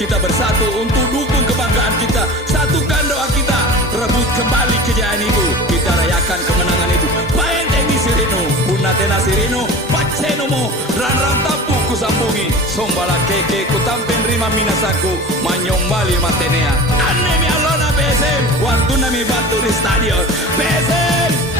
Kita bersatu untuk dukung kebanggaan kita. Satukan doa kita, rebut kembali kejayaan itu. Kita rayakan kemenangan itu. Paenteni sirino, punatena sirino, pacenomo, ran tapu kusambungi. Sombala keke kutampen rima minasaku, manyombali matenea. Anemi alona PSM, waktu nami batu di stadion. PSM